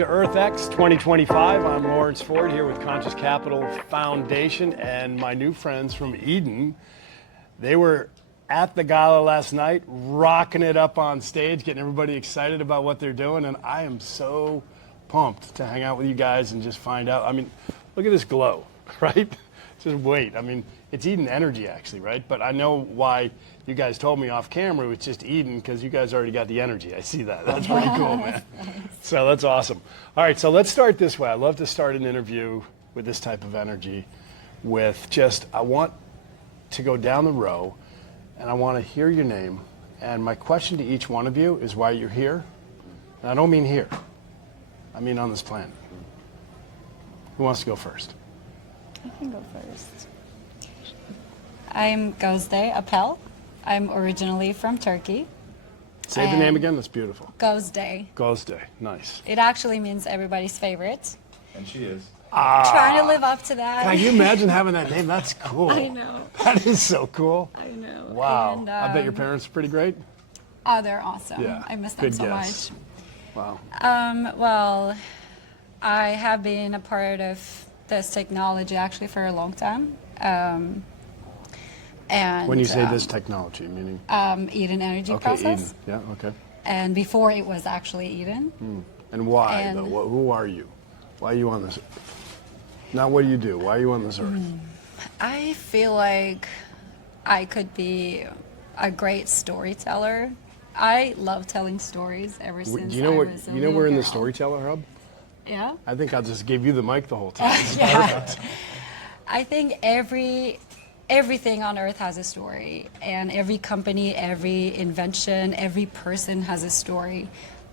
to EarthX 2025. I'm Lawrence Ford here with Conscious Capital Foundation and my new friends from Eden. They were at the gala last night, rocking it up on stage, getting everybody excited about what they're doing, and I am so pumped to hang out with you guys and just find out. I mean, look at this glow, right? Just wait. I mean, it's Eden energy actually, right? But I know why you guys told me off camera it's just Eden, because you guys already got the energy. I see that. That's pretty cool, man. So that's awesome. All right, so let's start this way. I love to start an interview with this type of energy with just, I want to go down the row and I want to hear your name. And my question to each one of you is why you're here. And I don't mean here. I mean on this planet. Who wants to go first? I can go first. I'm Gözde Apel. I'm originally from Turkey. Say the name again, that's beautiful. Gözde. Gözde, nice. It actually means everybody's favorite. And she is. Trying to live up to that. Can you imagine having that name? That's cool. I know. That is so cool. I know. Wow. And, I bet your parents are pretty great. Oh, they're awesome. Yeah. I miss them Good so guess. much. Wow. Well, I have been a part of this technology actually for a long time. And When you say this technology, meaning? Eden energy Okay, process. Eden. Yeah, okay. And before it was actually Eden. And why, And- though? Who are you? Why are you on this? Not what do you do? Why are you on this earth? I feel like I could be a great storyteller. I love telling stories ever since Do you know what? I was a You know we're in the little girl. Storyteller Hub? Yeah. I think I'll just give you the mic the whole time. This is Yeah. perfect. I think everything on earth has a story, and every company, every invention, every person has a story.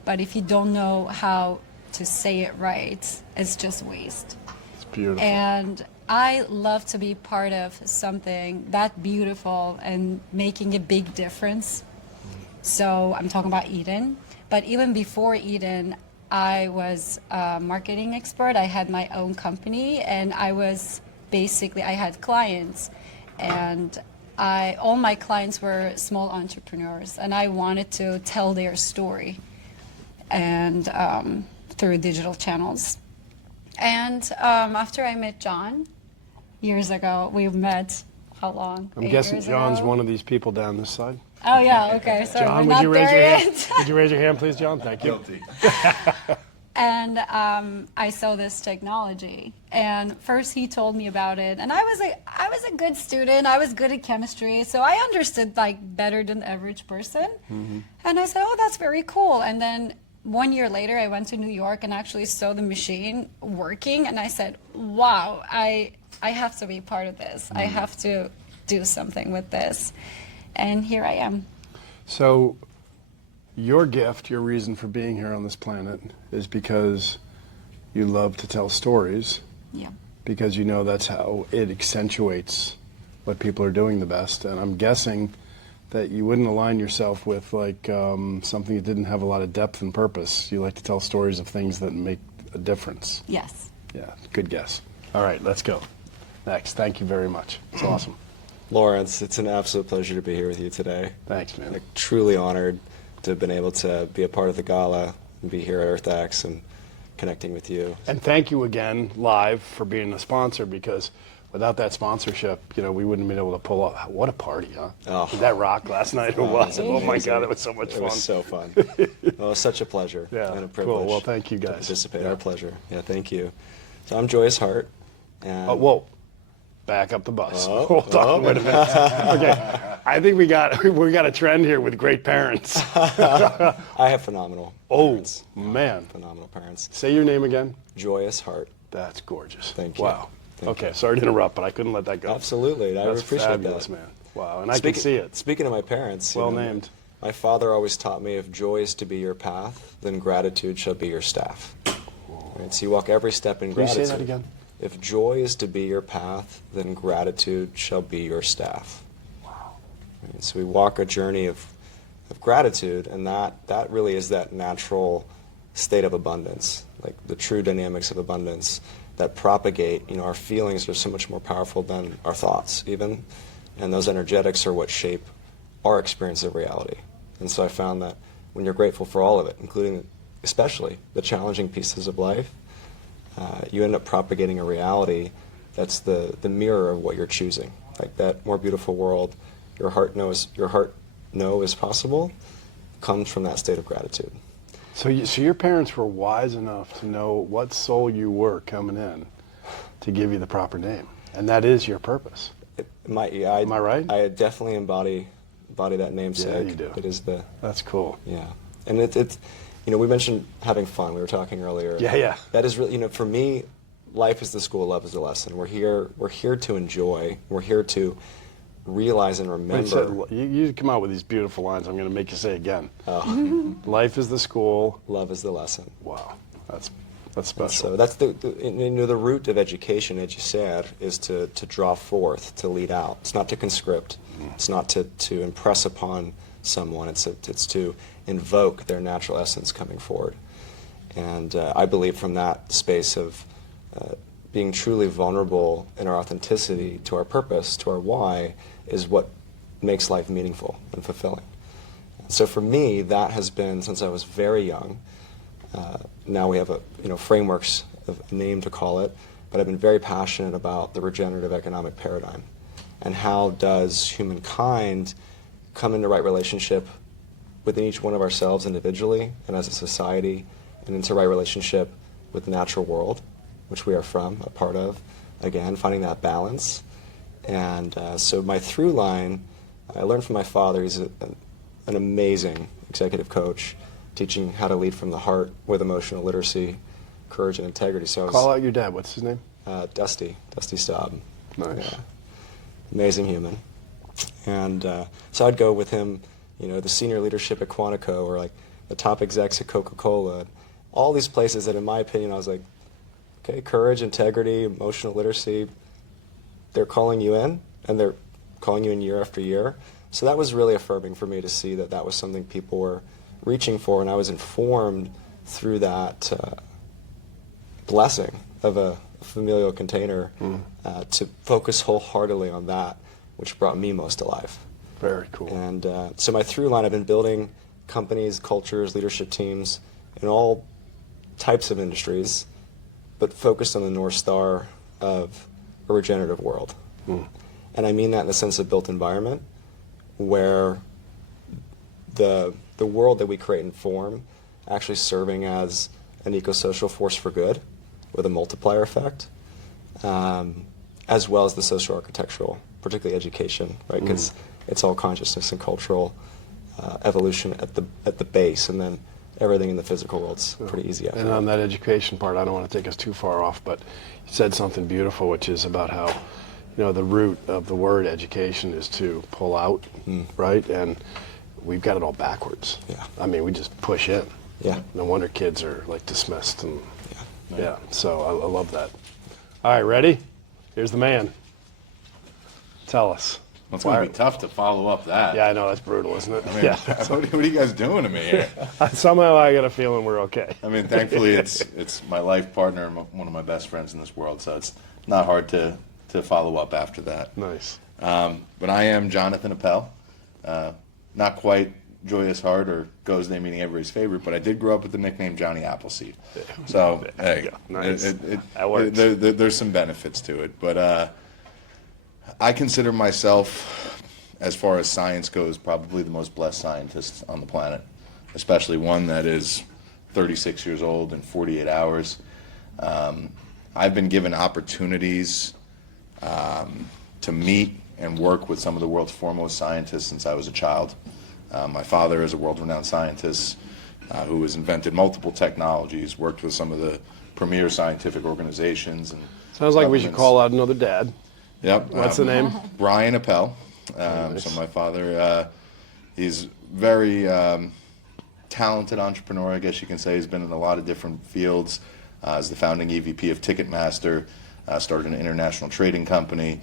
But if you don't know how to say it right, it's just waste. It's beautiful. And I love to be part of something that beautiful and making a big difference. So I'm talking about Eden. But even before Eden, I was a marketing expert. I had my own company, and I had clients. And all my clients were small entrepreneurs, and I wanted to tell their story and through digital channels. And after I met John years ago, we've met how long? I'm 8 guessing years John's ago? one of these people down this side. Oh yeah, okay. So John, we're would not you raise there your yet. hand? Would you raise your hand, please, John? Thank you. Guilty. And I saw this technology, and first he told me about it, and I was a good student. I was good at chemistry, so I understood like better than the average person. And I said, "Oh, that's very cool." And then 1 year later, I went to New York and actually saw the machine working, and I said, "Wow, I have to be part of this. I have to do something with this." And here I am. So, your gift, your reason for being here on this planet is because you love to tell stories, Yeah. because you know that's how it accentuates what people are doing the best. And I'm guessing that you wouldn't align yourself with like something that didn't have a lot of depth and purpose. You like to tell stories of things that make a difference. Yes. Yeah, good guess. All right, let's go. Next, thank you very much. It's awesome. Lawrence, it's an absolute pleasure to be here with you today. Thanks, man. Like, truly honored to have been able to be a part of the gala and be here at EarthX and connecting with you. And thank you again, live, for being a sponsor, because without that sponsorship, we wouldn't have been able to pull off. What a party, huh? Oh. Did that rock last night? It was. Oh my God, it was so much It fun. was so fun. It was such a pleasure Yeah, and a cool. privilege. Well, thank you to guys. participate. Yeah. Our pleasure. Yeah, thank you. So I'm Joyous Hart. And Oh, whoa. Back up the bus. Oh, Hold on, wait a minute. Okay, I think we got a trend here with great parents. I have phenomenal parents. Man. Phenomenal parents. Say your name again. Joyous Hart. That's gorgeous. Thank you. Wow. Thank Okay, sorry to interrupt, but I couldn't let that go. Absolutely. I That's appreciate fabulous, that. man. Wow, and I can see it. Speaking of my parents, Well named. My father always taught me, if joy is to be your path, then gratitude shall be your staff. Right? So you walk every step in Can you gratitude. say that again? If joy is to be your path, then gratitude shall be your staff. Wow. Right? So we walk a journey of gratitude, and that really is that natural state of abundance, like the true dynamics of abundance that propagate. Our feelings are so much more powerful than our thoughts even, and those energetics are what shape our experience of reality. And so I found that when you're grateful for all of it, including especially the challenging pieces of life, you end up propagating a reality that's the mirror of what you're choosing. Like that more beautiful world your heart knows is possible comes from that state of gratitude. So your parents were wise enough to know what soul you were coming in to give you the proper name, and that is your purpose. Am I right? I definitely embody that namesake. Yeah, you do. It is the. That's cool. Yeah, and it's, we mentioned having fun. We were talking earlier. Yeah. That is really, for me, life is the school, love is the lesson. We're here to enjoy. We're here to realize and remember. You come out with these beautiful lines. I'm going to make you say again. Life is the school. Love is the lesson. Wow, that's special. So that's the root of education, as you said, is to draw forth, to lead out. It's not to conscript. It's not to impress upon someone. It's to invoke their natural essence coming forward. And I believe from that space of being truly vulnerable in our authenticity to our purpose, to our why, is what makes life meaningful and fulfilling. So for me, that has been since I was very young. Now we have frameworks of a name to call it, but I've been very passionate about the regenerative economic paradigm and how does humankind come into right relationship within each one of ourselves individually and as a society, and into right relationship with the natural world, which we are a part of, again, finding that balance. And so my through line, I learned from my father. He's an amazing executive coach, teaching how to lead from the heart with emotional literacy, courage, and integrity. So Call out your dad. What's his name? Dusty Staub. Nice. Yeah. Amazing human. And so I'd go with him, the senior leadership at Quantico, or like the top execs at Coca-Cola, all these places that in my opinion I was like, okay, courage, integrity, emotional literacy, they're calling you in, and they're calling you in year after year. So that was really affirming for me to see that that was something people were reaching for, and I was informed through that blessing of a familial container to focus wholeheartedly on that, which brought me most alive. Very cool. And so my through line, I've been building companies, cultures, leadership teams in all types of industries, but focused on the North Star of a regenerative world. And I mean that in the sense of built environment, where the world that we create and form actually serving as an eco-social force for good with a multiplier effect, as well as the social-architectural, particularly education, right? Because it's all consciousness and cultural evolution at the base, and then everything in the physical world's pretty easy after And on that education part, I don't want to take us too far off, but you said something beautiful, which is about how, the root of the word education is to pull out, right? And we've got it all backwards. Yeah. I mean, we just push in. Yeah. No wonder kids are like dismissed and Yeah. So I love that. All right, ready? Here's the man. Tell us. It's going to be tough to follow up that. Yeah, I know, that's brutal, isn't it? I mean, Yeah. what are you guys doing to me here? Somehow I got a feeling we're okay. I mean, thankfully, it's my life partner and one of my best friends in this world, so it's not hard to follow up after that. Nice. But I am Jonathan Appel. Not quite Joyous Heart or Go's Name meaning everybody's favorite, but I did grow up with the nickname Johnny Appleseed. So, hey, Nice. that works. there's some benefits to it. But I consider myself, as far as science goes, probably the most blessed scientist on the planet, especially one that is 36 years old in 48 hours. I've been given opportunities to meet and work with some of the world's foremost scientists since I was a child. My father is a world-renowned scientist who has invented multiple technologies, worked with some of the premier scientific organizations. And Sounds like we should call out another dad. Yep. What's the name? Brian Appel. Nice. So my father, he's very talented entrepreneur, I guess you can say. He's been in a lot of different fields. As the founding EVP of Ticketmaster, started an international trading company,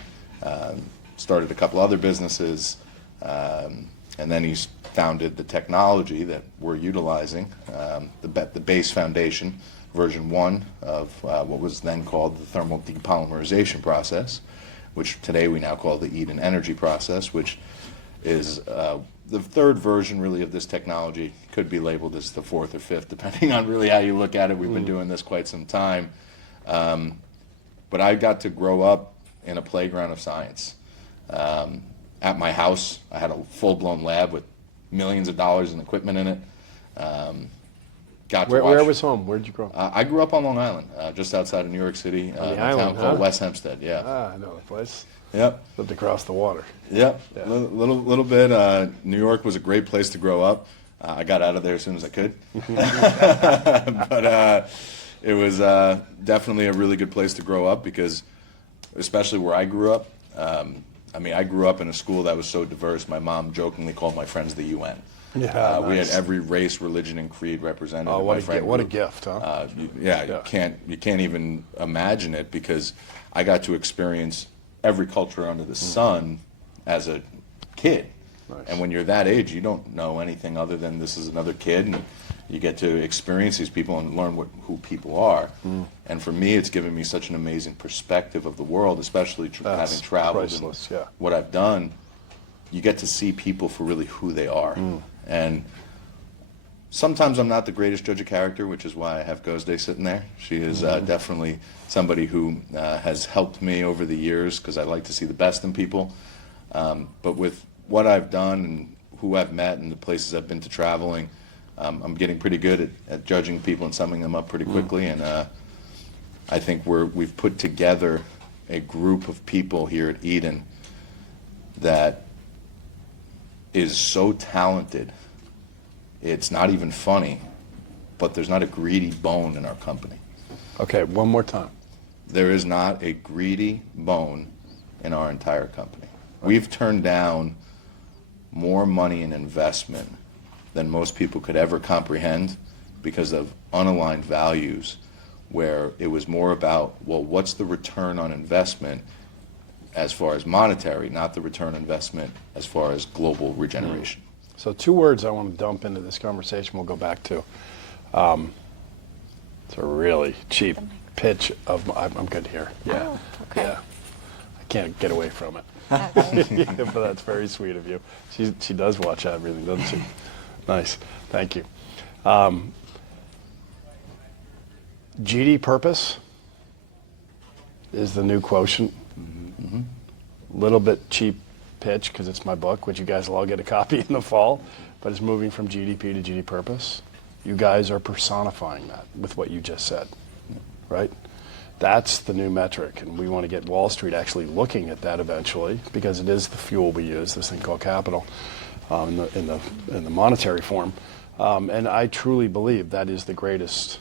started a couple other businesses, and then he's founded the technology that we're utilizing, the base foundation, version 1 of what was then called the thermal depolymerization process, which today we now call the Eden energy process, which is the third version really of this technology could be labeled as the fourth or fifth, depending on really how you look at it. We've been doing this quite some time. But I got to grow up in a playground of science. At my house, I had a full-blown lab with millions of dollars in equipment in it. Got to watch. Where was home? Where did you grow up? I grew up on Long Island, just outside of New York City, in a town called West Hempstead. Yeah. I know the place. Yep. Lived across the water. Yep. Yeah. Little bit. New York was a great place to grow up. I got out of there as soon as I could. But it was definitely a really good place to grow up because, especially where I grew up, I grew up in a school that was so diverse. My mom jokingly called my friends the UN. Yeah, We had nice. every race, religion, and creed represented. Oh, in what my a friend what a group. gift, huh? You can't even imagine it because I got to experience every culture under the sun as a kid. Nice. And when you're that age, you don't know anything other than this is another kid, and you get to experience these people and learn who people are. And for me, it's given me such an amazing perspective of the world, especially having traveled priceless, and yeah. what I've done. You get to see people for really who they are. And sometimes I'm not the greatest judge of character, which is why I have Gozde sitting there. She is definitely somebody who has helped me over the years because I like to see the best in people. But with what I've done and who I've met and the places I've been to traveling, I'm getting pretty good at judging people and summing them up pretty quickly. And I think we've put together a group of people here at Eden that is so talented, it's not even funny, but there's not a greedy bone in our company. Okay, one more time. There is not a greedy bone in our entire company. We've turned down more money in investment than most people could ever comprehend because of unaligned values, where it was more about, well, what's the return on investment as far as monetary, not the return on investment as far as global regeneration. So 2 words I want to dump into this conversation we'll go back to. It's a really cheap pitch of, I'm good here. Yeah. Oh, okay. Yeah. I can't get away from it. Okay. But that's very sweet of you. She does watch everything, doesn't she? Nice. Thank you. GDPurpose is the new quotient. Little bit cheap pitch because it's my book, which you guys will all get a copy in the fall, but it's moving from GDP to GDPurpose. You guys are personifying that with what you just said, right? That's the new metric, and we want to get Wall Street actually looking at that eventually because it is the fuel we use, this thing called capital, in the monetary form. And I truly believe that is the greatest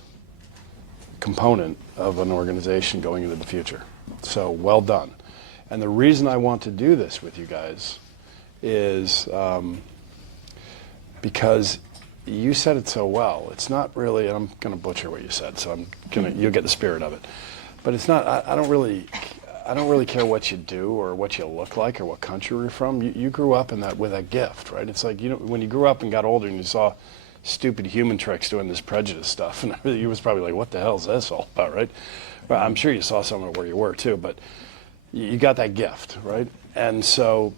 component of an organization going into the future. So well done. And the reason I want to do this with you guys is because you said it so well. It's not really, and I'm going to butcher what you said, so you'll get the spirit of it. But it's not, I don't really care what you do or what you look like or what country you're from. You grew up with that gift, right? It's like, when you grew up and got older and you saw stupid human tricks doing this prejudice stuff, and you was probably like, what the hell is this all about, right? Well, I'm sure you saw some of where you were too, but you got that gift, right? And so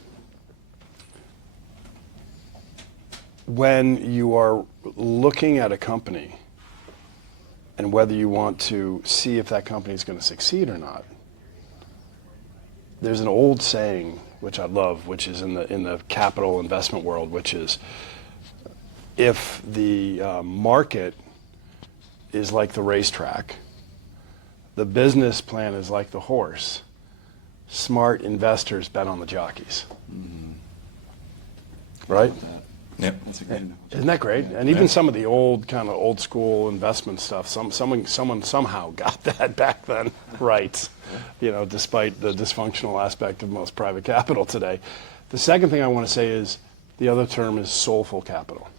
when you are looking at a company and whether you want to see if that company is going to succeed or not, there's an old saying, which I love, which is in the capital investment world, which is, if the market is like the racetrack, the business plan is like the horse, smart investors bet on the jockeys. Right? Yep. That's a great analogy. Isn't that great? And even some of the old school investment stuff, someone somehow got that back then right, despite the dysfunctional aspect of most private capital today. The second thing I want to say is the other term is soulful capital,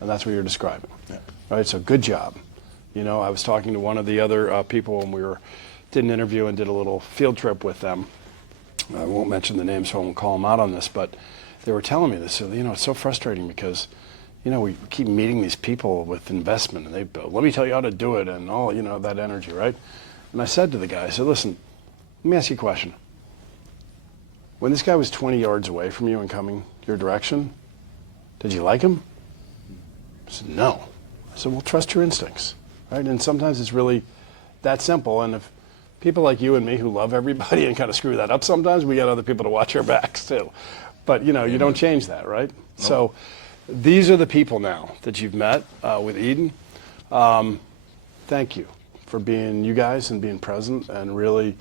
and that's what you're describing. Yeah. Right, so good job. I was talking to one of the other people when we did an interview and did a little field trip with them. I won't mention the names, so I won't call them out on this, but they were telling me this. So, it's so frustrating because, we keep meeting these people with investment, and they build. Let me tell you how to do it, and all, that energy, right? And I said to the guy, I said, listen, let me ask you a question. When this guy was 20 yards away from you and coming your direction, Did you like him? I said, no. I said, well, trust your instincts, right? And sometimes it's really that simple. And if people like you and me who love everybody and kind of screw that up sometimes, we got other people to watch our backs too. But, you know, you don't change that, right? Nope. So these are the people now that you've met with Eden. Thank you for being you guys and being present and really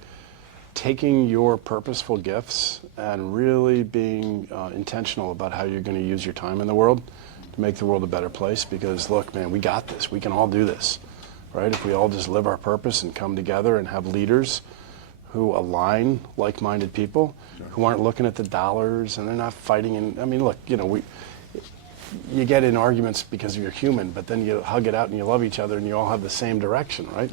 taking your purposeful gifts and really being intentional about how you're going to use your time in the world to make the world a better place. Because look, man, we got this. We can all do this, right? If we all just live our purpose and come together and have leaders who align like-minded people, who aren't looking at the dollars and they're not fighting. And I mean, look, you know, you get in arguments because you're human, but then you hug it out and you love each other and you all have the same direction, right?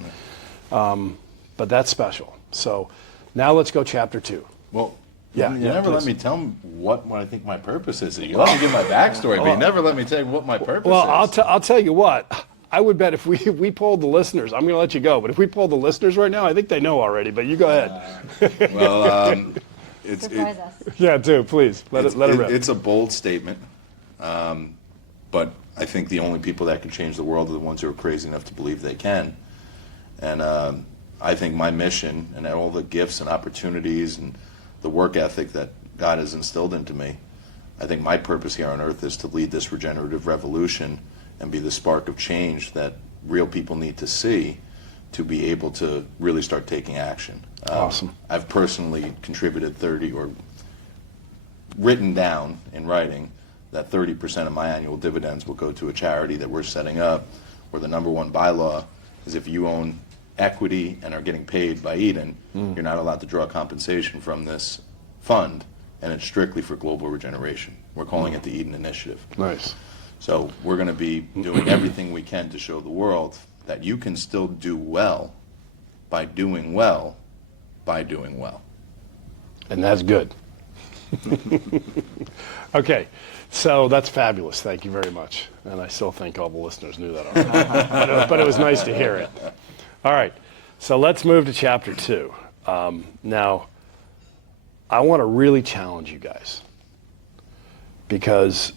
But that's special. So now let's go chapter 2. Well, you never let me tell them what I think my purpose is. You let me give my backstory, but you never let me tell you what my purpose is. I'll tell you what. I would bet if we polled the listeners, I'm going to let you go, but if we polled the listeners right now, I think they know already, but you go ahead. Well, Surprise us. Yeah, do, please. Let it rip. It's a bold statement, but I think the only people that can change the world are the ones who are crazy enough to believe they can. And I think my mission and all the gifts and opportunities and the work ethic that God has instilled into me, I think my purpose here on earth is to lead this regenerative revolution and be the spark of change that real people need to see to be able to really start taking action. Awesome. I've personally contributed 30 or written down in writing that 30% of my annual dividends will go to a charity that we're setting up, where the number one bylaw is if you own equity and are getting paid by Eden, you're not allowed to draw compensation from this fund, and it's strictly for global regeneration. We're calling it the Eden Initiative. Nice. So we're going to be doing everything we can to show the world that you can still do well by doing well by doing well. And that's good. Okay, so that's fabulous. Thank you very much. And I still think all the listeners knew that already. but it was nice to hear it. All right, so let's move to chapter 2. Now, I want to really challenge you guys because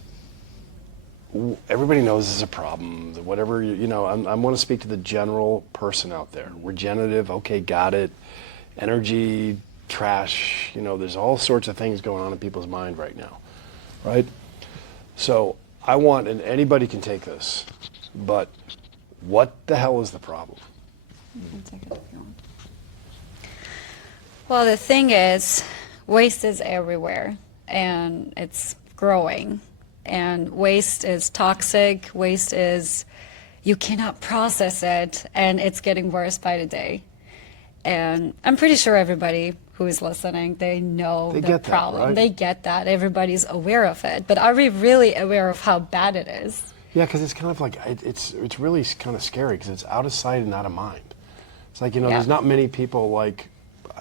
everybody knows this is a problem. Whatever, I want to speak to the general person out there. Regenerative, okay, got it. Energy, trash, there's all sorts of things going on in people's mind right now, right? So I want, and anybody can take this, but what the hell is the problem? You can take it if you want. Well, the thing is, waste is everywhere, and it's growing. And waste is toxic. Waste is, you cannot process it, and it's getting worse by the day. And I'm pretty sure everybody who is listening, they know the problem. Right? They get that. Everybody's aware of it. But are we really aware of how bad it is? Yeah, because it's kind of like, it's really kind of scary because it's out of sight and out of mind. It's like, there's not many people like,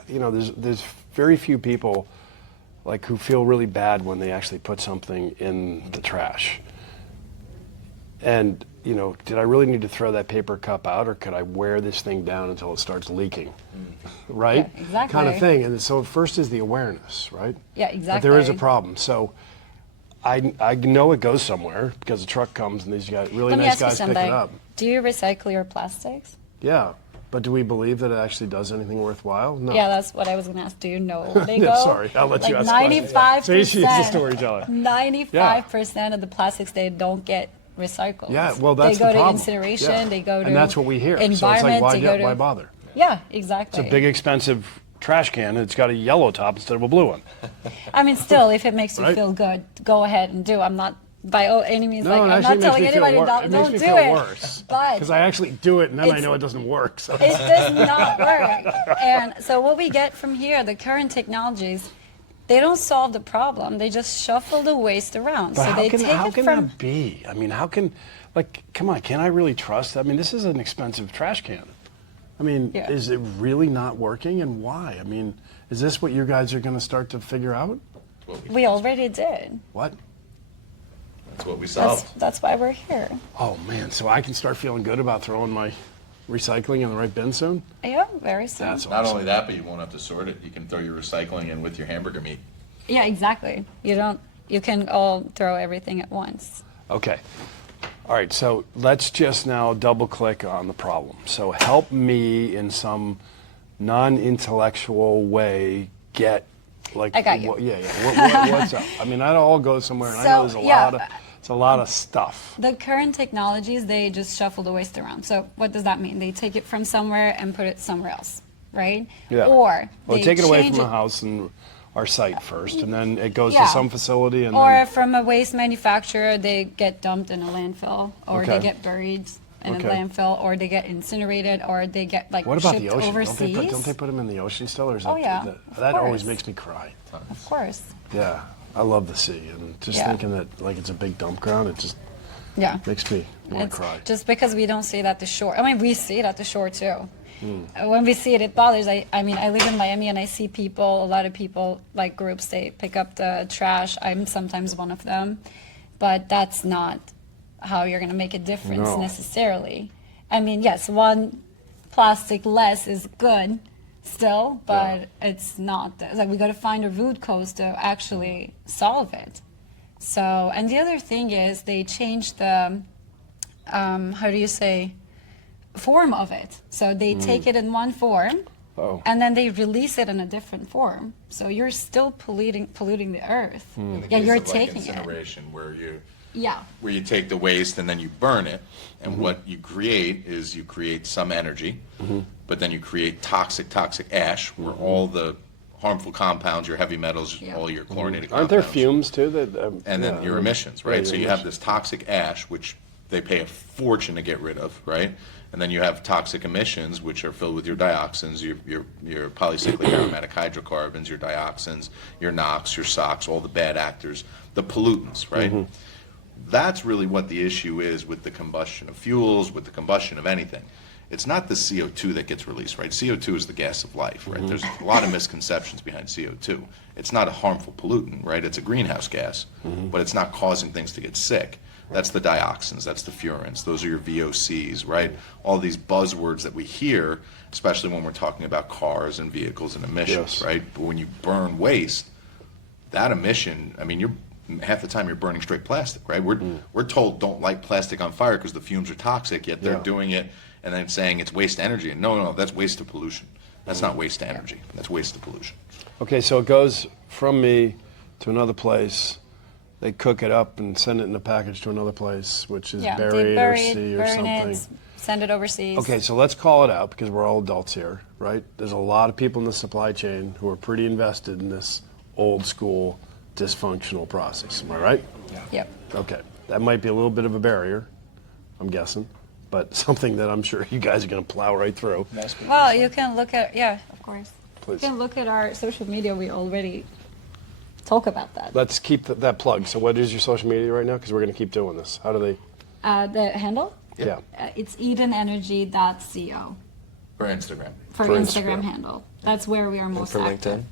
there's very few people like who feel really bad when they actually put something in the trash. And, did I really need to throw that paper cup out, or could I wear this thing down until it starts leaking? Right? Yeah, exactly. Kind of thing. And so first is the awareness, right? Yeah, exactly. But there is a problem. So I know it goes somewhere because the truck comes and these guys, really nice guys pick it up. Do you recycle your plastics? Yeah. But do we believe that it actually does anything worthwhile? No. Yeah, that's what I was going to ask. Do you know they go? Sorry, I'll let you ask 95%. So she's a storyteller. 95% of the plastics, they don't get recycled. Yeah, well, that's the problem. They go to incineration, yeah. they go to and that's what we hear. environment. So it's like, why bother? Yeah, exactly. It's a big, expensive trash can, and it's got a yellow top instead of a blue one. I mean, still, if it makes you feel good, go ahead and do. I'm not by any means I'm not telling anybody don't do it. But because I actually do it, and then I know it doesn't work. So. It does not work. And so what we get from here, the current technologies, they don't solve the problem. They just shuffle the waste around. But so how can that be? I mean, come on, can I really trust? I mean, this is an expensive trash can. I mean, is it really not working, and why? I mean, is this what you guys are going to start to figure out? We already did. What? That's what we solved. That's why we're here. Oh, man, so I can start feeling good about throwing my recycling in the right bin soon? Yeah, very soon. That's awesome. Not only that, but you won't have to sort it. You can throw your recycling in with your hamburger meat. Yeah, exactly. You don't you can all throw everything at once. Okay. All right, so let's just now double click on the problem. So help me in some non-intellectual way get like I got you. What's up? I mean, that all goes somewhere, and I know there's a lot of stuff. The current technologies, they just shuffle the waste around. So what does that mean? They take it from somewhere and put it somewhere else, right? Yeah. Or well, they take it away change from it, the house and our site first, and then it goes Yeah. to some facility, and or then from a waste manufacturer, they get dumped in a landfill, or Okay. they get buried in Okay. a landfill, or they get incinerated, or they get like what about shipped the ocean? overseas. Don't they put them in the ocean still, or is Oh, that, yeah, of that always course. makes me cry. Of course. Yeah, I love the sea, and just Yeah. thinking that like it's a big dump ground, it just Yeah. makes me want It's to cry. just because we don't see it at the shore. I mean, we see it at the shore too. Hmm. When we see it, it bothers. I mean, I live in Miami and I see people, a lot of people, like groups, they pick up the trash. I'm sometimes one of them. But that's not how you're going to make a difference No. necessarily. I mean, yes, one plastic less is good still, but it's not. Like, we got to find a root cause to actually solve it. So, and the other thing is they changed the, how do you say, form of it. So they take it in one form, Oh. and then they release it in a different form. So you're still polluting the earth. In the Yeah, case you're of, like, taking it. incineration, Yeah. where you take the waste and then you burn it, and what you create is you create some energy, but then you create toxic ash, where all the harmful compounds, your heavy metals, Yeah. all your chlorinated Aren't there compounds, fumes too? That and then your emissions, right? Yeah, So your you have emissions. this toxic ash, which they pay a fortune to get rid of, right? And then you have toxic emissions, which are filled with your dioxins, your polycyclic aromatic hydrocarbons, your dioxins, your NOx, your SOx, all the bad actors, the pollutants, right? That's really what the issue is with the combustion of fuels, with the combustion of anything. It's not the CO2 that gets released, right? CO2 is the gas of life, right? There's a lot of misconceptions behind CO2. It's not a harmful pollutant, right? It's a greenhouse gas, but it's not causing things to get sick. That's the dioxins, that's the furans, those are your VOCs, right? All these buzzwords that we hear, especially when we're talking about cars and vehicles and emissions, Yes. right? But when you burn waste, that emission, I mean, half the time you're burning straight plastic, right? We're told don't light plastic on fire because the fumes are toxic, yet they're Yeah. doing it and then saying it's waste energy. And no, that's waste of pollution. That's not waste to energy. That's waste of pollution. Okay, so it goes from me to another place. They cook it up and send it in a package to another place, which is Yeah, they buried bury or it, sea or burn something. it, send it overseas. Okay, so let's call it out because we're all adults here, right? There's a lot of people in the supply chain who are pretty invested in this old school dysfunctional process. Am I right? Yep. Okay, that might be a little bit of a barrier, I'm guessing, but something that I'm sure you guys are going to plow right through. Well, you can look at, yeah, of course. Please. You can look at our social media. We already talk about that. Let's keep that plug. So what is your social media right now? Because we're going to keep doing this. How do they? The handle? Yeah. It's edenenergy.co For Instagram. for For Instagram Instagram. handle. That's where we are And most for active.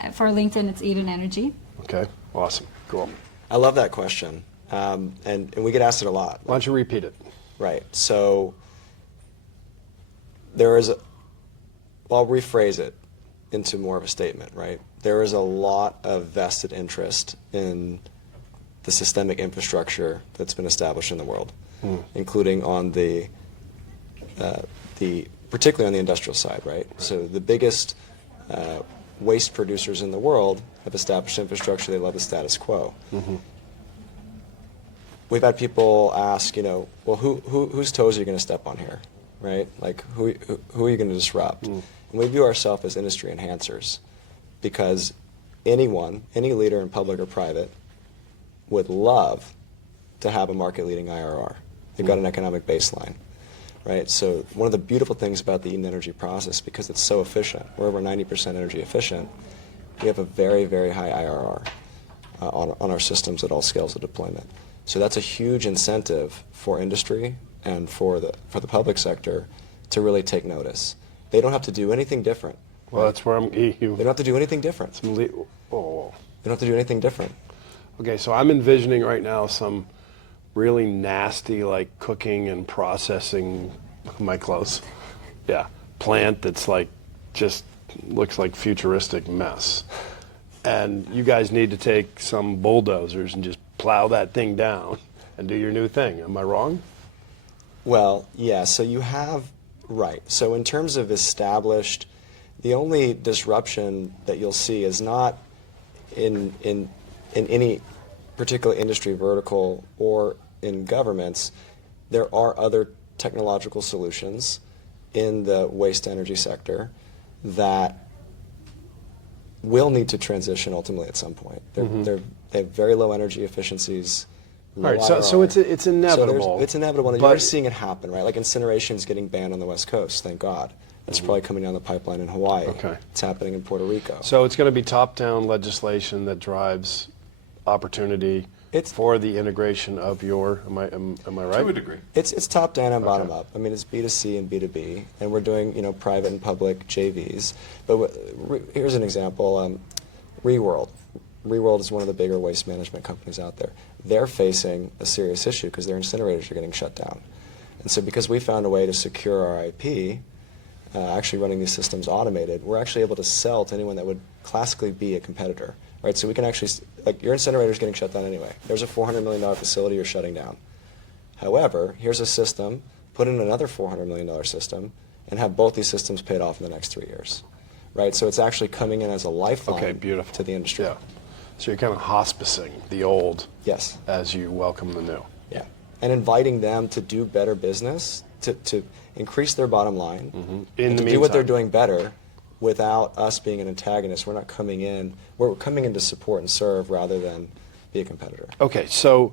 LinkedIn? For LinkedIn, it's Eden Energy. Okay. Awesome. Cool. I love that question. And we get asked it a lot. Why don't you repeat it? Right. So I'll rephrase it into more of a statement, right? There is a lot of vested interest in the systemic infrastructure that's been established in the world, including on particularly on the industrial side, right? So the biggest waste producers in the world have established infrastructure. They love the status quo. We've had people ask, well, whose toes are you going to step on here, right? Like, who are you going to disrupt? And we view ourselves as industry enhancers because any leader in public or private would love to have a market-leading IRR. They've got an economic baseline, right? So one of the beautiful things about the Eden Energy process, because it's so efficient, we're over 90% energy efficient, we have a very, very high IRR on our systems at all scales of deployment. So that's a huge incentive for industry and for the public sector to really take notice. They don't have to do anything different. Well, that's where I'm. They don't have to do anything different. They Oh. don't have to do anything different. Okay, so I'm envisioning right now some really nasty, like cooking and processing. Am I close? Yeah, plant that's like just looks like futuristic mess. and you guys need to take some bulldozers and just plow that thing down and do your new thing. Am I wrong? Well, yeah, so you have, right. So in terms of established, the only disruption that you'll see is not in any particular industry vertical or in governments. There are other technological solutions in the waste energy sector that will need to transition ultimately at some point. They have very low energy efficiencies. All right, so it's inevitable. So it's inevitable, and you're already seeing it happen, right? Like incineration is getting banned on the West Coast, thank God. It's probably coming down the pipeline in Hawaii. Okay. It's happening in Puerto Rico. So it's going to be top-down legislation that drives opportunity for the integration of your, am I right? To a degree. It's top down and bottom up. I mean, it's B2C and B2B, and we're doing private and public JVs. But here's an example: Reworld. Reworld is one of the bigger waste management companies out there. They're facing a serious issue because their incinerators are getting shut down, and so because we found a way to secure our IP, actually running these systems automated, we're actually able to sell to anyone that would classically be a competitor. Right, so we can actually, like your incinerator is getting shut down anyway. There's a $400 million facility you're shutting down. However, here's a system, put in another $400 million system, and have both these systems paid off in the next 3 years. Right, so it's actually coming in as a lifeline to the industry. Yeah. So you're kind of hospicing the old Yes. as you welcome the new. Yeah, and inviting them to do better business, to increase their bottom line, and to do what they're doing better without us being an antagonist. We're not coming in, we're coming in to support and serve rather than be a competitor. Okay, so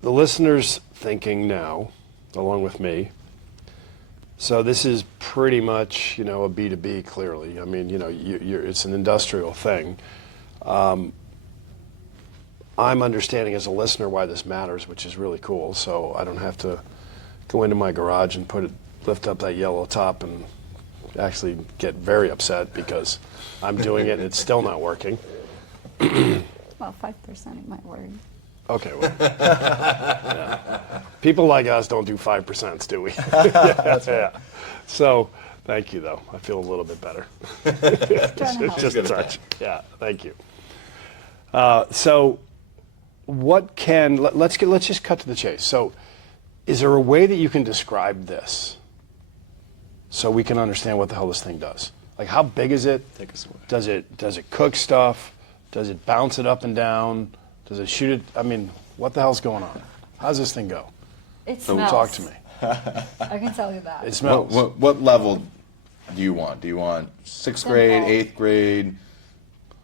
the listener's thinking now, along with me, so this is pretty much, a B2B clearly. I mean, it's an industrial thing. I'm understanding as a listener why this matters, which is really cool, so I don't have to go into my garage and lift up that yellow top and actually get very upset because I'm doing it and it's still not working. Well, 5% it might work. Okay, well, yeah. People like us don't do 5%, do we? That's right. Yeah. So, thank you, though. I feel a little bit better. Just a touch. Yeah, thank you. So, let's just cut to the chase. So, is there a way that you can describe this so we can understand what the hell this thing does? Like, how big is it? Take us away. Does it cook stuff? Does it bounce it up and down? Does it shoot it? I mean, what the hell's going on? How does this thing go? It smells. Talk to me. I can tell you that. It smells. What level do you want? Do you want 6th grade, 8th grade,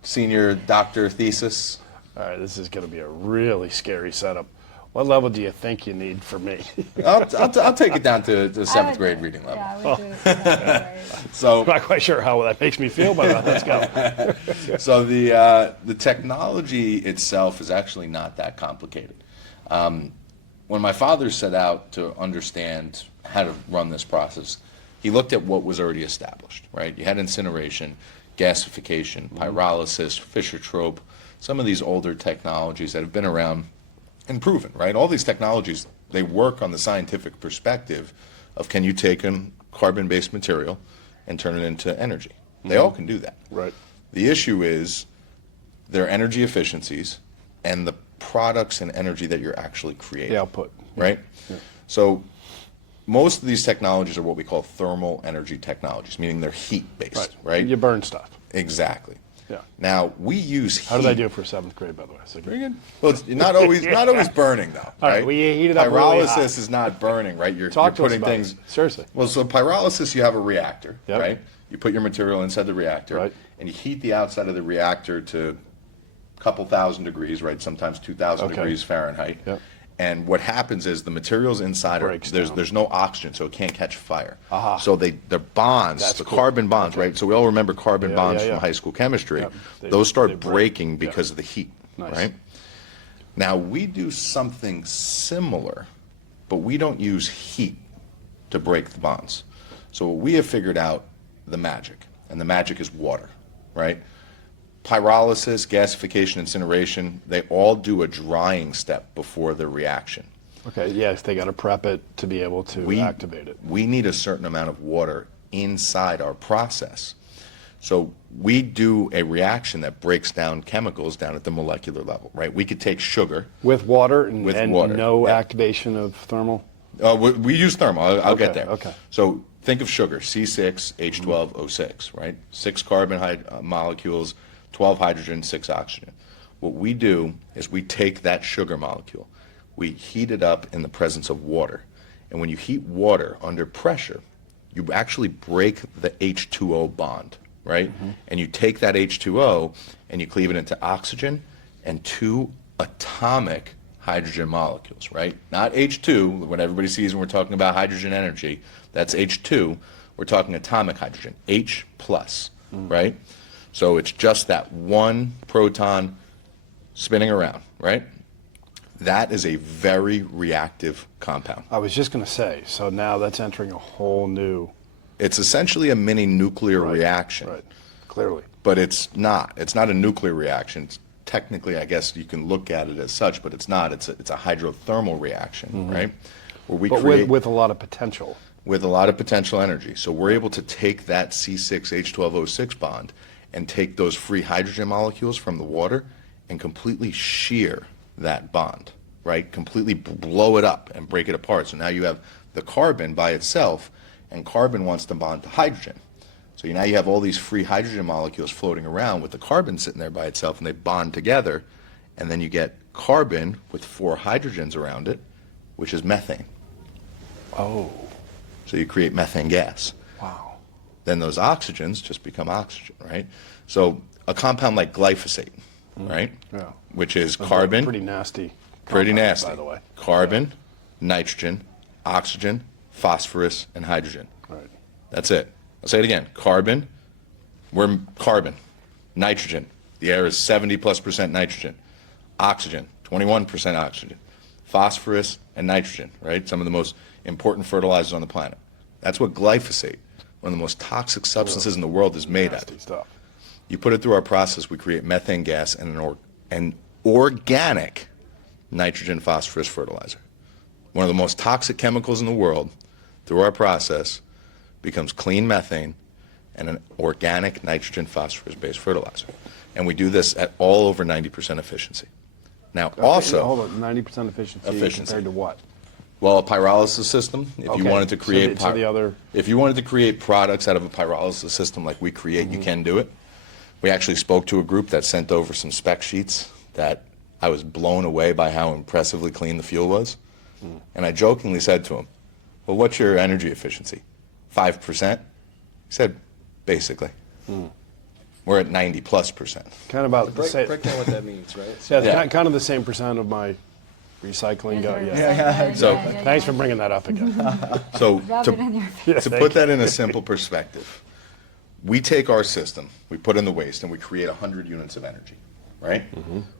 senior doctor thesis? All right, this is going to be a really scary setup. What level do you think you need for me? I'll take it down to the 7th grade reading level. Yeah, I would do it. Yeah, So I'm not quite sure how that makes me feel, but let's go. So the technology itself is actually not that complicated. When my father set out to understand how to run this process, he looked at what was already established, right? You had incineration, gasification, pyrolysis, Fischer-Tropsch, some of these older technologies that have been around and proven, right? All these technologies, they work on the scientific perspective of can you take a carbon-based material and turn it into energy. They all can do that. Right. The issue is their energy efficiencies and the products and energy that you're actually creating. The output. Right? Yeah. So most of these technologies are what we call thermal energy technologies, meaning they're heat-based, right? You burn stuff. Exactly. Yeah. Now, we use heat. How did I do for 7th grade, by the way? Very good. Well, it's not always burning, though. All right, we heat it up really hot. Pyrolysis is not burning, right? You're Talk to us putting about things. it. Seriously. Well, so pyrolysis, you have a reactor, Yep. right? You put your material inside the reactor, Right. and you heat the outside of the reactor to a couple thousand degrees, right? Sometimes 2,000 Okay. degrees Fahrenheit. Yep. And what happens is the materials inside Breaks there's down. no oxygen, so it can't catch fire. Aha. So they're bonds, That's the cool. carbon bonds, Okay. right? So we all remember carbon Yeah, bonds yeah, from yeah. high school chemistry. Yep. Those They start break. breaking Yeah. because of the heat, Nice. right? Now we do something similar, but we don't use heat to break the bonds. So we have figured out the magic, and the magic is water, right? Pyrolysis, gasification, incineration, they all do a drying step before the reaction. Okay, yes, they got to prep it to be able to activate it. We need a certain amount of water inside our process. So we do a reaction that breaks down chemicals down at the molecular level, right? We could take sugar. With water and, With and water, no yeah. activation of thermal? We use thermal. I'll Okay, get there. okay. So think of sugar, C6H12O6, right? 6 carbon molecules, 12 hydrogen, 6 oxygen. What we do is we take that sugar molecule, we heat it up in the presence of water. And when you heat water under pressure, you actually break the H2O bond, right? And you take that H2O and you cleave it into oxygen and 2 atomic hydrogen molecules, right? Not H2, what everybody sees when we're talking about hydrogen energy. That's H2. We're talking atomic hydrogen, H plus, right? So it's just that one proton spinning around, right? That is a very reactive compound. I was just going to say, so now that's entering a whole new... It's essentially a mini nuclear reaction. Right, clearly. But it's not. It's not a nuclear reaction. It's technically, I guess you can look at it as such, but it's not. It's a hydrothermal reaction, right? Where we But create with a lot of potential. with a lot of potential energy. So we're able to take that C6H12O6 bond and take those free hydrogen molecules from the water and completely shear that bond, right? Completely blow it up and break it apart. So now you have the carbon by itself, and carbon wants to bond to hydrogen. So now you have all these free hydrogen molecules floating around with the carbon sitting there by itself, and they bond together, and then you get carbon with 4 hydrogens around it, which is methane. Oh, So you create methane gas. wow. Then those oxygens just become oxygen, right? So a compound like glyphosate, right? Yeah. Which is carbon, Pretty nasty. pretty compound, nasty. By the way. Carbon, nitrogen, oxygen, phosphorus, and hydrogen. Right. That's it. I'll say it again. Carbon, we're carbon. Nitrogen, the air is 70+% nitrogen. Oxygen, 21% oxygen. Phosphorus and nitrogen, right? Some of the most important fertilizers on the planet. That's what glyphosate, one of the most toxic substances in the world, is made out Nasty of. stuff. You put it through our process, we create methane gas and an organic nitrogen phosphorus fertilizer. One of the most toxic chemicals in the world, through our process, becomes clean methane and an organic nitrogen phosphorus based fertilizer. And we do this at all over 90% efficiency. Now, also, Hold on, 90% efficiency compared to what? well, a pyrolysis system, if you Okay. wanted to So create the other... if you wanted to create products out of a pyrolysis system like we create, you can do it. We actually spoke to a group that sent over some spec sheets that I was blown away by how impressively clean the fuel was. And I jokingly said to him, well, what's your energy efficiency? 5%? He said, basically. We're at 90+%. Kind of about the same... Break down what that means, right? Yeah, it's Yeah. kind of the same percent of my recycling go. Yeah, Yeah. So, Thanks for bringing that up again. So Rub it in your face. to put that in a simple perspective, we take our system, we put in the waste, and we create 100 units of energy, right?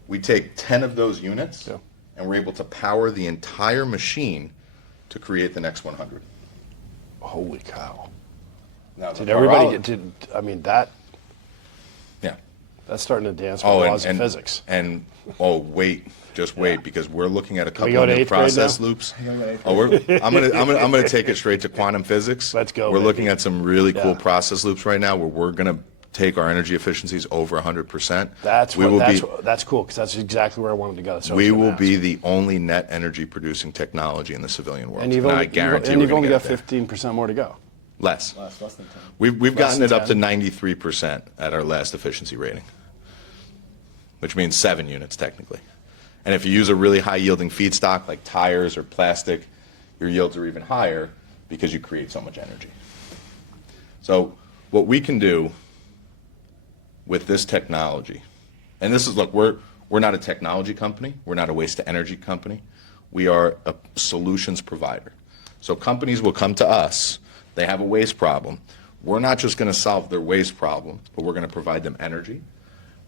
We take 10 of those units, Yeah. and we're able to power the entire machine to create the next 100. Holy cow. Now, Did the everybody pyroly- get to... I mean, that's Yeah. starting to dance with laws of physics. And wait, just wait, because we're looking at a we couple go of to new 8th grade process now? loops. I'm gonna take it straight to quantum physics. Let's go, We're baby. looking at some really cool Yeah. process loops right now where we're gonna take our energy efficiencies over 100%. That's we will be that's cool, because that's exactly where I wanted to go. So I was we gonna will ask. be the only net energy producing technology in the civilian world. And you've I only, guarantee and we're you've gonna only get got it there. 15% more to go. Less. Less than 10. We've Less gotten than it up to 10? 93% at our last efficiency rating, which means 7 units technically. And if you use a really high yielding feedstock like tires or plastic, your yields are even higher because you create so much energy. So what we can do with this technology, and this is, look, we're not a technology company, we're not a waste to energy company, we are a solutions provider. So companies will come to us, they have a waste problem. We're not just going to solve their waste problem, but we're going to provide them energy.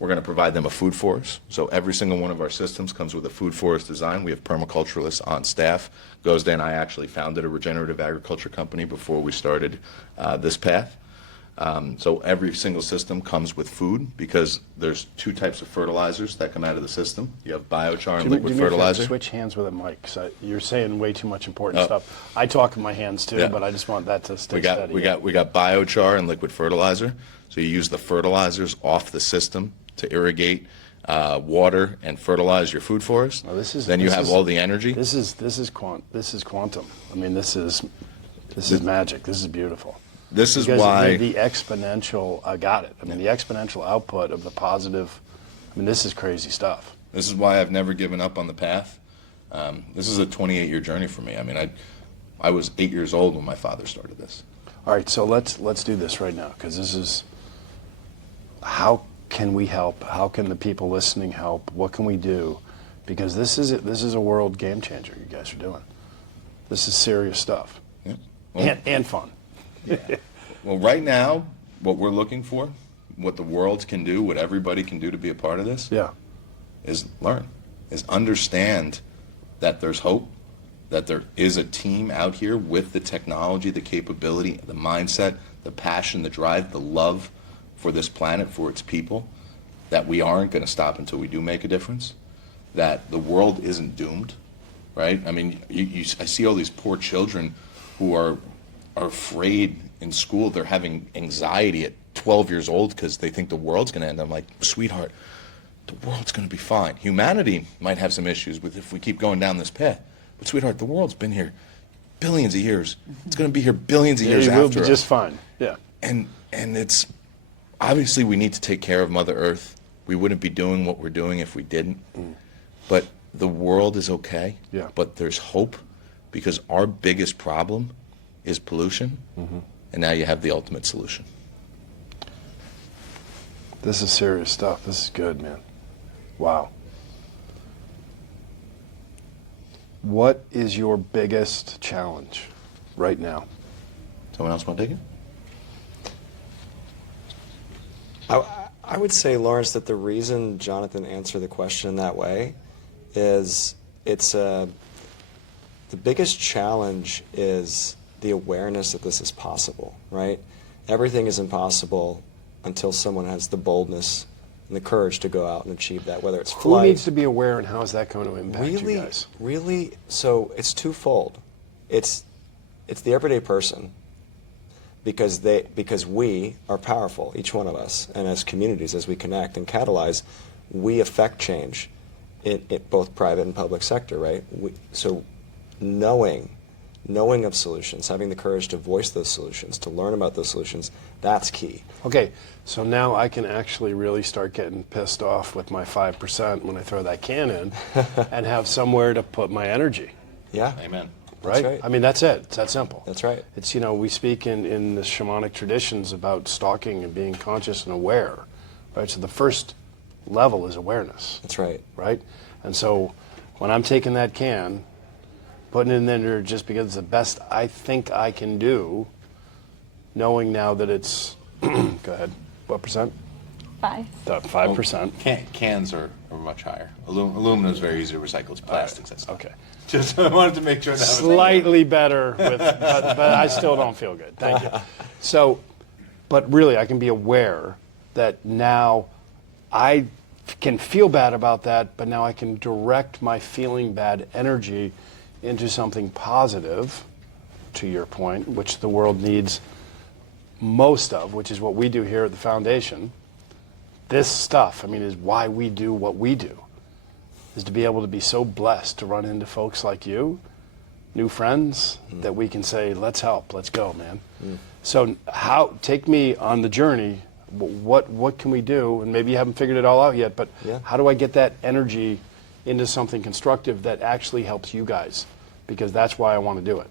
We're going to provide them a food forest. So every single one of our systems comes with a food forest design. We have permaculturalists on staff. Gozda and I actually founded a regenerative agriculture company before we started this path. So every single system comes with food because there's 2 types of fertilizers that come out of the system. You have biochar and liquid fertilizer. Switch hands with a mic. So you're saying way too much important stuff. I talk with my hands too, but I just want that to stay steady. We got biochar and liquid fertilizer. So you use the fertilizers off the system to irrigate water and fertilize your food forest. Then you have all the energy. This is quantum. I mean, this is magic. This is beautiful. This is because why the exponential. I got it. I mean, the exponential output of the positive. I mean, this is crazy stuff. This is why I've never given up on the path. This is a 28-year journey for me. I mean, I was 8 years old when my father started this. All right, so let's do this right now, because this is. How can we help? How can the people listening help? What can we do? Because this is a world game changer. You guys are doing. This is serious stuff. Yeah. Well, and fun. Yeah. Well, right now, what we're looking for, what the world can do, what everybody can do to be a part of this, is learn, is understand that there's hope, that there is a team out here with the technology, the capability, the mindset, the passion, the drive, the love for this planet, for its people, that we aren't going to stop until we do make a difference, that the world isn't doomed, right? I mean, I see all these poor children who are afraid in school. They're having anxiety at 12 years old because they think the world's going to end. I'm like, sweetheart, the world's going to be fine. Humanity might have some issues with if we keep going down this path. But sweetheart, the world's been here billions of years. It's going to be here billions of years after us. We'll be just fine. Yeah. And it's obviously we need to take care of Mother Earth. We wouldn't be doing what we're doing if we didn't. But the world is okay. Yeah. But there's hope because our biggest problem is pollution. And now you have the ultimate solution. This is serious stuff. This is good, man. Wow. What is your biggest challenge right now? Someone else want to take it? I would say, Lawrence, that the reason Jonathan answered the question in that way is the biggest challenge is the awareness that this is possible, right? Everything is impossible until someone has the boldness and the courage to go out and achieve that, whether it's flight. Who needs to be aware, and how is that going to impact you guys? Really, so it's twofold. It's the everyday person, because we are powerful, each one of us, and as communities, as we connect and catalyze, we affect change in both private and public sector, right? So knowing of solutions, having the courage to voice those solutions, to learn about those solutions, that's key. Okay, so now I can actually really start getting pissed off with my 5% when I throw that can in and have somewhere to put my energy. Yeah. Amen. Right? That's right. I mean, that's it. It's that simple. That's right. It's, we speak in the shamanic traditions about stalking and being conscious and aware, right? So the first level is awareness. That's right. Right? And so when I'm taking that can, putting it in there just because it's the best I think I can do, knowing now that it's, go ahead, what percent? 5. 5%. Cans are much higher. Aluminum is very easy to recycle. It's plastics. That's Okay. Just I wanted to make sure that was Slightly better, but I still don't feel good. Thank you. So, but really, I can be aware that now I can feel bad about that, but now I can direct my feeling bad energy into something positive, to your point, which the world needs most of, which is what we do here at the foundation. This stuff, I mean, is why we do what we do, is to be able to be so blessed to run into folks like you, new friends, that we can say, let's help, let's go, man. So take me on the journey. What can we do? And maybe you haven't figured it all out yet, but how do I get that energy into something constructive that actually helps you guys? Because that's why I want to do it.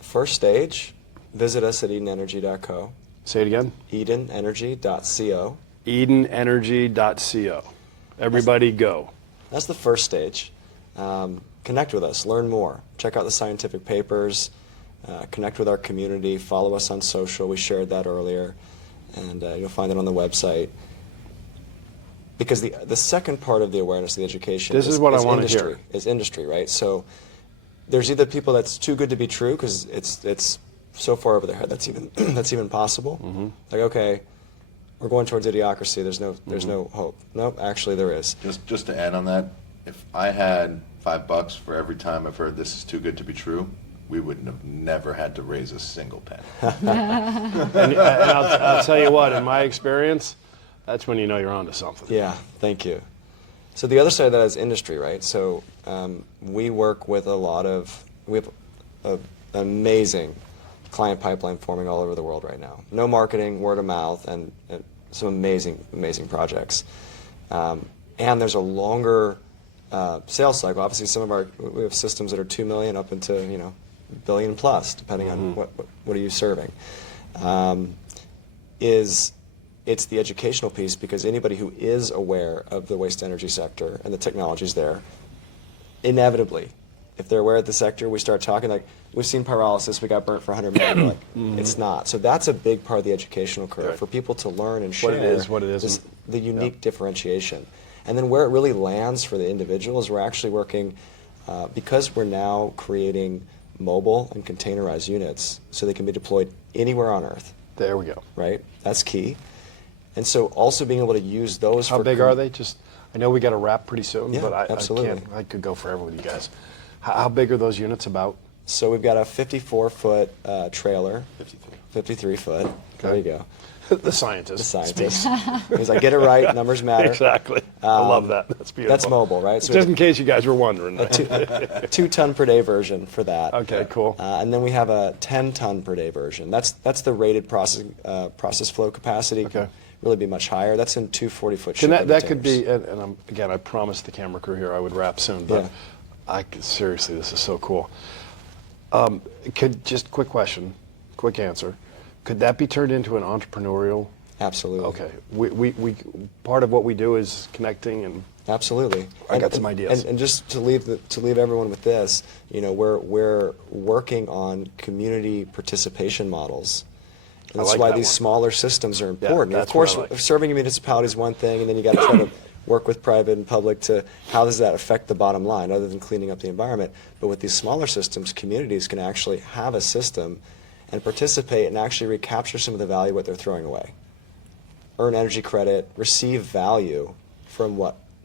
First stage, visit us at edenenergy.co. Say it again. edenenergy.co. edenenergy.co. Everybody go. That's the first stage. Connect with us, learn more, check out the scientific papers, connect with our community, follow us on social. We shared that earlier, and you'll find it on the website. Because the second part of the awareness, the education, is what I want to hear. Is industry, right? So there's either people that's too good to be true because it's so far over their head that's even possible. Like, okay, we're going towards idiocracy. There's no hope. Nope, actually there is. Just to add on that, if I had $5 for every time I've heard this is too good to be true, we wouldn't have never had to raise a single penny. And I'll tell you what, in my experience, that's when you know you're onto something. Yeah, thank you. So the other side of that is industry, right? So we work with we have an amazing client pipeline forming all over the world right now. No marketing, word of mouth, and some amazing projects. And there's a longer sales cycle. Obviously, we have systems that are 2 million up into billion plus, depending on what are you serving. It's the educational piece, because anybody who is aware of the waste energy sector and the technologies there, inevitably, if they're aware of the sector, we start talking like, we've seen pyrolysis, we got burnt for 100 million. Like, it's not. So that's a big part of the educational curve, for people to learn and share What it is, what it isn't. the unique differentiation. And then where it really lands for the individual is we're actually working, because we're now creating mobile and containerized units so they can be deployed anywhere on Earth. There we go. Right? That's key. And so also being able to use those How big are they? I know we got to wrap pretty soon, Yeah, but absolutely. I could go forever with you guys. How big are those units about? So we've got a 54-foot trailer. 53 foot. Okay. There you go. The scientist. The scientist. He's like, get it right, numbers matter. Exactly. I love that. That's beautiful. That's mobile, right? So Just in case you guys were wondering. 2 ton per day version for that. Okay, cool. And then we have a 10 ton per day version. That's the rated process flow capacity. Okay. Really be much higher. That's in 2 40-foot Can shipping that could be, containers. again, I promised the camera crew here I would wrap soon, but seriously, this is so cool. Just quick question, quick answer. Could that be turned into an entrepreneurial? Absolutely. Okay. We part of what we do is connecting and. Absolutely. I got some ideas. And just to leave everyone with this, we're working on community participation models. And that's like why that these one. smaller systems are important. that's Of course, what I like. serving a municipality is one thing, and then you got to try to work with private and public to how does that affect the bottom line, other than cleaning up the environment. But with these smaller systems, communities can actually have a system and participate and actually recapture some of the value of what they're throwing away. Earn energy credit, receive value from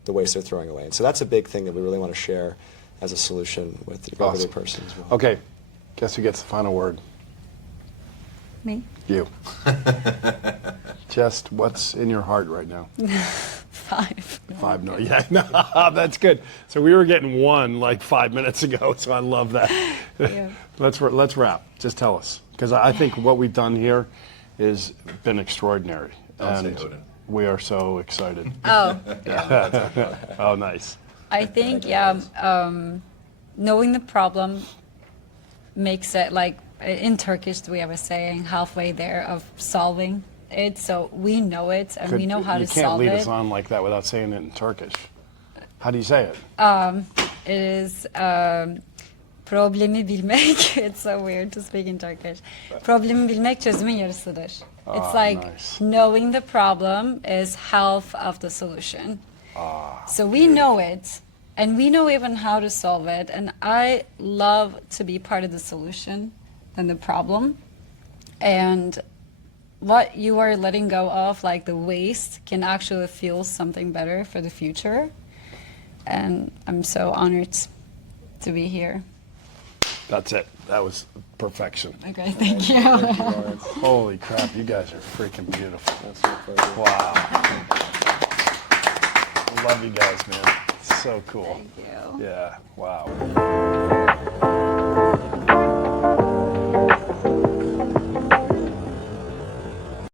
the waste they're throwing away. And so that's a big thing that we really want to share as a solution with the everyday Awesome. person as well. Okay. Guess who gets the final word? Me? You. Just what's in your heart right now? 5. 5, no, yeah, no, that's good. So we were getting 1 like 5 minutes ago, so I love that. Yeah. Let's wrap. Just tell us, because I think what we've done here has been extraordinary. Don't say and Odin. we are so excited. Oh, Oh, nice. I think, knowing the problem makes it, like, in Turkish we have a saying, halfway there of solving it. So we know it, and we know how to solve it. You can't lead us on like that without saying it in Turkish. How do you say it? It is problemi bilmek. It's so weird to speak in Turkish. Problemi bilmek çözümün yarısıdır. It's like nice. knowing the problem is half of the solution. So we know it, and we know even how to solve it. And I love to be part of the solution than the problem. And what you are letting go of, like the waste, can actually fuel something better for the future. And I'm so honored to be here. That's it. That was perfection. Okay, thank you. Holy crap, you guys are freaking beautiful. That's my pleasure. Wow. Love you guys, man. So cool. Thank you. Yeah, wow.